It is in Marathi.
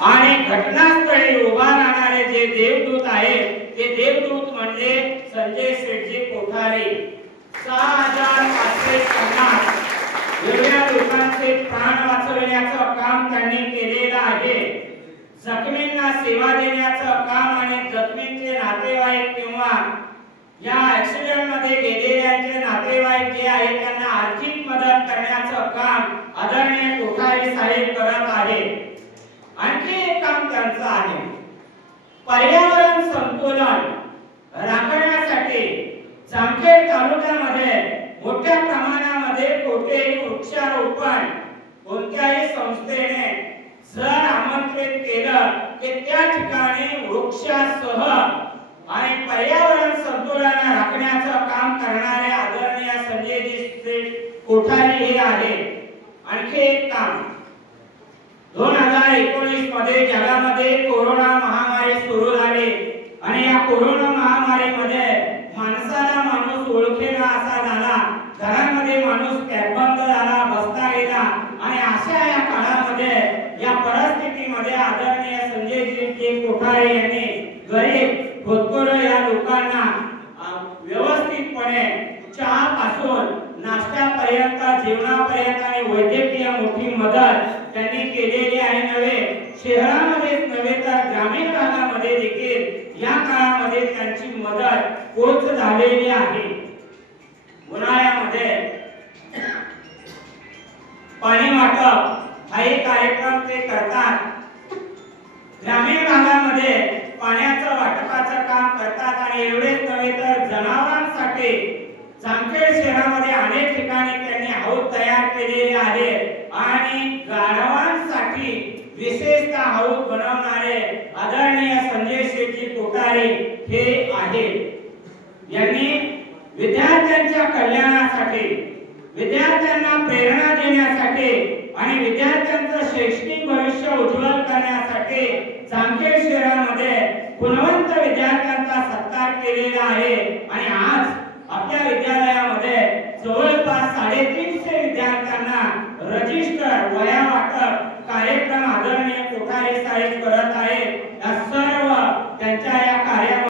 आणि घटनास्थळी उभा राहणारे जे देवदूत आहेत ते देवदूत म्हणजे संजय शेठजी कोठारे 6550 एवढ्या लोकांचे प्राण वाचवण्याचं काम त्यांनी केलेलं आहे। जखमींना सेवा देण्याचं काम आणि जखमींचे नातेवाईक किंवा या ऍक्सिडेंट मध्ये गेलेल्यांचे नातेवाईक जे आहेत त्यांना आर्थिक मदत करण्याचं काम आदरणीय कोठारे साहेब करत आहेत। आणखी एक काम त्यांचं आहे, पर्यावरण संतुलन राखण्यासाठी जामखेड तालुक्यामध्ये मोठ्या प्रमाणामध्ये कोणतेही वृक्षारोपण कोणत्याही संस्थेने जर आमंत्रित केलं की त्या ठिकाणी वृक्षासह आणि पर्यावरण संतुलन राखण्याचं काम करणारे आदरणीय संजयजी कोठारे हे आहे। आणखी एक काम 2019 मध्ये जगामध्ये कोरोना महामारी सुरू झाली आणि या कोरोना महामारीमध्ये माणसाला माणूस ओळखेना असा झाला, घरामध्ये माणूस पॅकबंद झाला, बसता गेला आणि अशा या काळामध्ये या परिस्थितीमध्ये आदरणीय संजयजी कोठारे यांनी गरीब होतकरू या लोकांना व्यवस्थितपणे चहा पासून नाश्त्यापर्यंत जेवणापर्यंत आणि वैद्यकीय मोठी मदत त्यांनी केलेली आहे। नव्हे शहरामध्येच नव्हे तर ग्रामीण भागामध्ये देखील या काळामध्ये त्यांची मदत पोच झालेली आहे। उन्हाळ्यामध्ये पाणी वाटप हा एक कार्यक्रम ते करतात। ग्रामीण भागामध्ये पाण्याचं वाटपाचं काम करतात आणि एवढेच नव्हे तर जनावरांसाठी जामखेड शहरामध्ये अनेक ठिकाणी त्यांनी हौद तयार केलेले आहे आणि गाढवांसाठी विशेषतः हौद बनवणारे आदरणीय संजय शेठजी कोठारे हे आहेत। यांनी विद्यार्थ्यांच्या कल्याणासाठी, विद्यार्थ्यांना प्रेरणा देण्यासाठी आणि विद्यार्थ्यांचं शैक्षणिक भविष्य उज्ज्वल करण्यासाठी जामखेड शहरामध्ये गुणवंत विद्यार्थ्यांचा सत्कार केलेला आहे आणि आज आपल्या विद्यालयामध्ये जवळपास 350 विद्यार्थ्यांना रजिस्टर वह्या वाटप कार्यक्रम आदरणीय कोठारे साहेब करत आहेत। या सर्व त्यांच्या